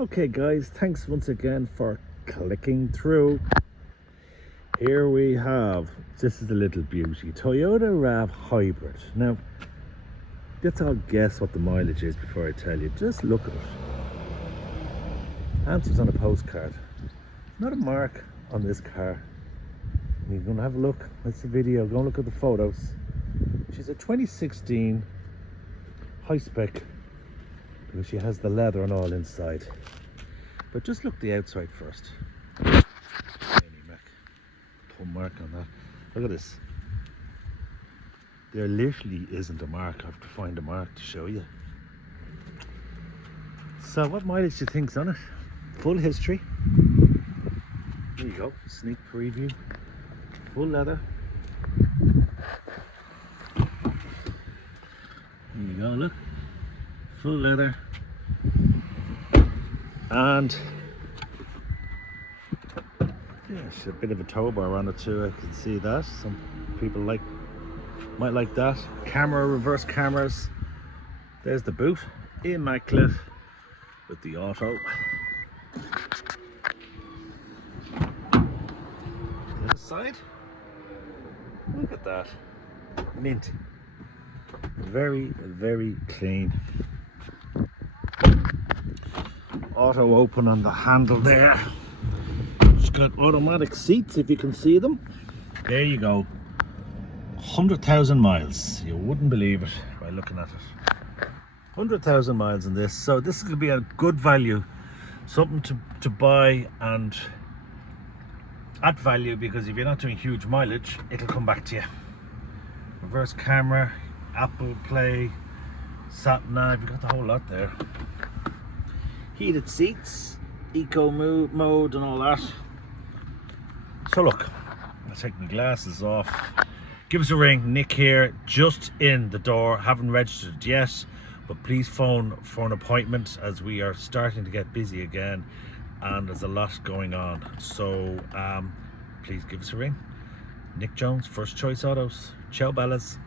Okay guys, thanks once again for clicking through. Here we have, this is a little beauty, Toyota Rav Hybrid. Now, let's all guess what the mileage is before I tell you. Just look at it. Answers on a postcard. Not a mark on this car. You're going to have a look. That's the video. Go and look at the photos. She's a 2016 high spec because she has the leather and all inside. But just look the outside first. Full mark on that. Look at this. There literally isn't a mark. I have to find a mark to show you. So what mileage do you think's on it? Full history. There you go. Sneak preview. Full leather. There you go, look. Full leather. And yeah, it's a bit of a tow bar on it too. I can see that. Some people might like that. Camera, reverse cameras. There's the boot. Immaculate with the auto. The other side. Look at that. Mint. Very, very clean. Auto open on the handle there. It's got automatic seats if you can see them. There you go. 100,000 miles. You wouldn't believe it by looking at it. 100,000 miles in this. So this is going to be a good value. Something to buy and add value, because if you're not doing huge mileage, it'll come back to you. Reverse camera, Apple Play, sat nav, you've got the whole lot there. Heated seats, eco mode and all that. So look, I'll take my glasses off. Give us a ring. Nick here, just in the door, haven't registered yet, but please phone for an appointment as we are starting to get busy again and there's a lot going on. So please give us a ring. Nick Jones, First Choice Autos. Ciao bellas.